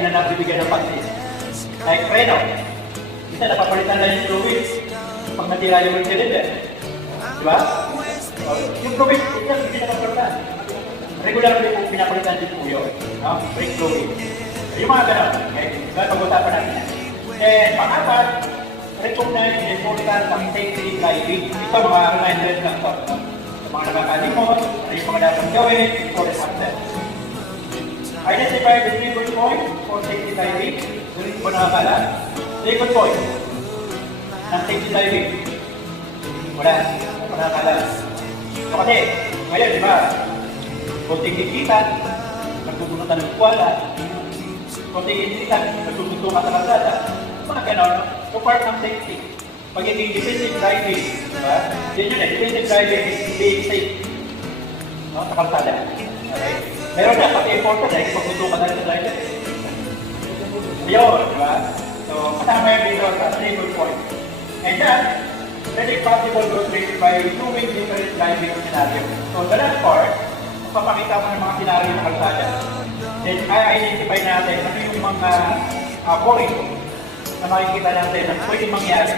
na nabibigyan ng practice. Like preno. Isa, napapalitan lang yung fluid pag natira yung cylinder. Diba? Yung fluid, ito, hindi napapalitan. Regularly po pinapalitan din po yun. Brake fluid. Yung mga ganun. Okay? Pag-usapan natin yan. And pang-apat, recognize the importance of safety driving. Ito mga reminders lang ito. Mga nakakalimot, yung mga dapat gawin for the success. Identify the 3 good points for safety driving. Doon po nakakala. 3 good points ng safety driving. Wala. Nakakala. So kasi, ngayon, di ba? Kunting kikitan, nagbubunutan ng kuwala. Kunting kikitan, nagbubunutan ka sa kalsada. Mga ganon. So part ng safety. Pagiging defensive driving, diba? Yun yun eh, defensive driving is being safe. No? Sa kalsada. Okay? Meron na, pag-important eh, pagbuto ka na sa driver. Yun, diba? So, kasama yun dito sa 3 good points. And that, really possible to treat by 2 different driving scenarios. So, the last part, papakita mo ng mga scenario ng kalsada. Then, i-identify natin ano yung mga points na makikita natin na pwede mangyari